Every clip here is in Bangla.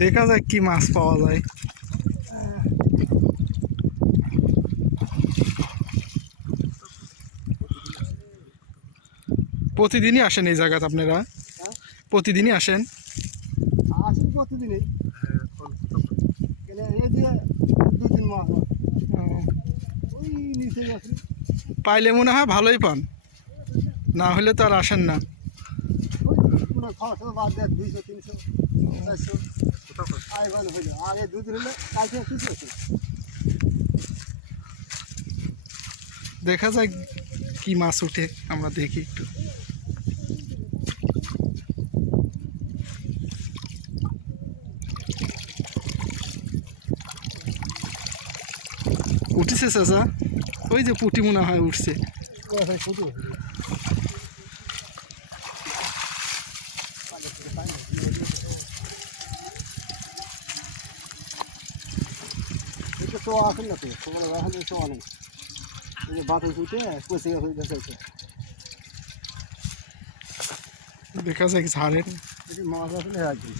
দেখা যাক কি মাছ পাওয়া যায়। প্রতিদিনই আসেন এই জায়গাতে আপনারা? প্রতিদিনই আসেন? আসি প্রতিদিনই। পাইলে মনে হয় ভালোই পান। না হলে তো আর আসেন না। ছশো বাদ দেয় দুইশো তিনশো চারশো। আইবান হইল আর এই দুদিন হলে কালকে কিছু আছে দেখা যাক কি মাছ উঠে আমরা দেখি একটু। উঠেছে চাচা? ওই যে পুটি মনে হয় উঠছে তো আসেন না তো? তোমার এখন তো অনেক এই যে বাতাস উঠে পচে গেছে দেখা যাক ঝাড়ের এই যে মাছ আসলে একদিন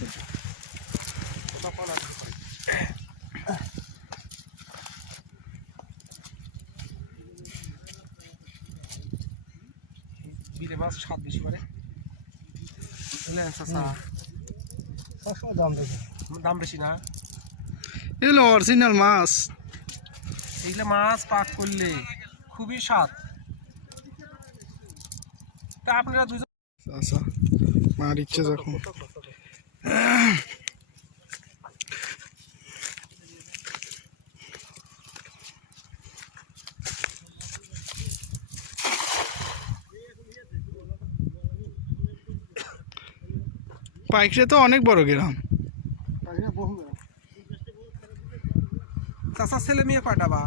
বিলে মাছ স্বাদ বেশি চাচা সবসময় দাম দেখে দাম বেশি না। এগুলো অরিজিনাল মাছ। এগুলো মাছ পাক করলে খুবই স্বাদ। তা আপনারা দুজন আচ্ছা মার ইচ্ছে যখন। পাইকরে তো অনেক বড় গ্রাম। বহু চাচা ছেলে মেয়ে কয়টা বা?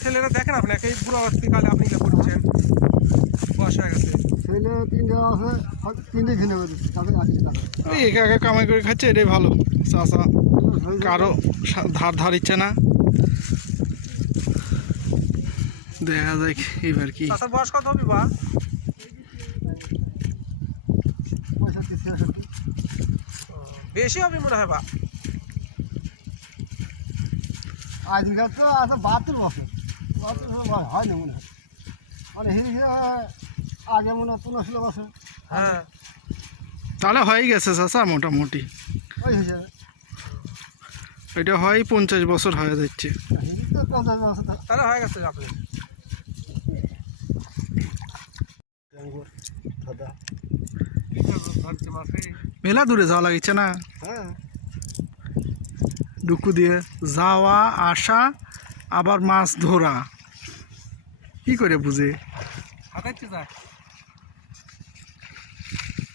ছেলেরা দেখেন আপনাকে এই বুড়ো অবস্থাকালে আপনি কি করছেন? বয়স হয়ে গেছে। ছেলে তিনটে আছে তিনটে ঘিনে করি তাদের এই একা একা কামাই করে খাচ্ছে এটাই ভালো। চাষা কারও ধার ধার ইচ্ছে না। দেখা যাক এবার কি। চাচার বয়স কত হবে বা? বেশি হবে মনে হয় বা? আজকাল তো আছে বাহাত্তর বছর বাহাত্তর বছর বয়স হয় না মনে হয়। মানে হিরে হিরে আগে মনে হয় পনেরো ষোলো বছর। হ্যাঁ। তাহলে হয়ে গেছে চাষা মোটামুটি। ওই হিসেবে এটা হয় পঞ্চাশ বছর হয়ে যাচ্ছে। পঞ্চাশ বছর তাহলে হয়ে গেছে আপনি মেলা দূরে যাওয়া লাগিচ্ছে না? হ্যাঁ। ডুকু দিয়ে যাওয়া আসা আবার মাছ ধরা। কি করে বুঝে? যায়